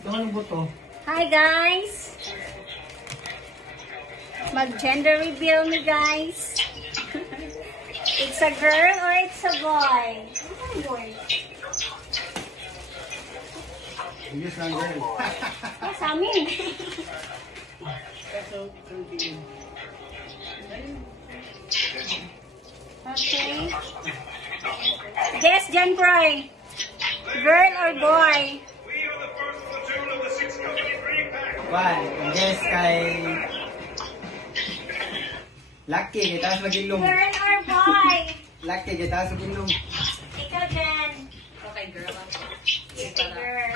Doon buto. Hi guys! Mag-gender reveal me guys. It's a girl or it's a boy? Ano ang boy? English lang girl. Ah, sa amin. Okay. Guess, Jen Croy. Girl or boy? One, guess kay Lucky, kita sa magilong. Girl or boy? Lucky, kita sa magilong. Ikaw, Jen. Okay, girl ako. Okay, girl.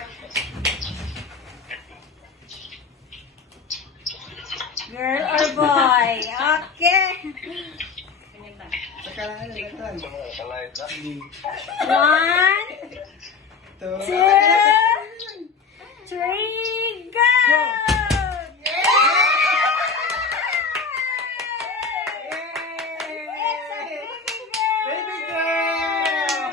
Girl or boy? Okay. Ganyan ba? Saka lang ano, nagtan. One, Two, two, three, go! Baby girl!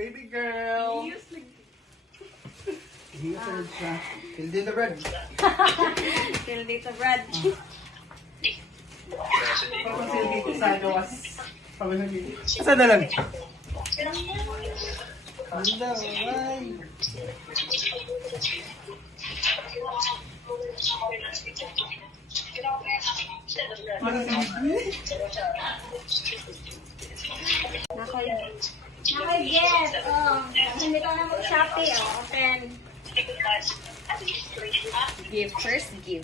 Baby girl! Hiyo siya. Fill in the bread. Till dito, Brad. Pag-conceal dito sa gawas. Pag-conceal dito. Asa na lang? Ano daw? Why? Naka-get. Oh, hindi ka na mag-shopee. Oh, open. Give. First, give.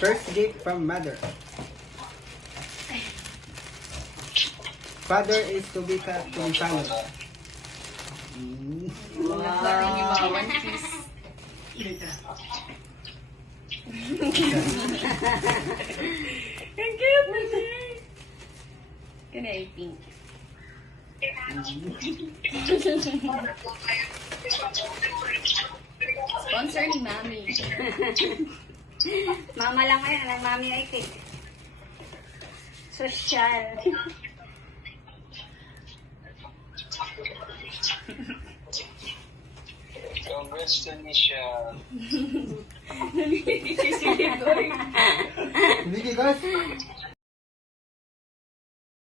First gift from mother. Father is to be followed. Wow. Yung mga one piece. Ang cute na siya. Kana ay pink. Sponsor ni Mami. Mama lang ngayon. Ang mami ay cake. Social. Congrats to Nisha. Hindi kay guys.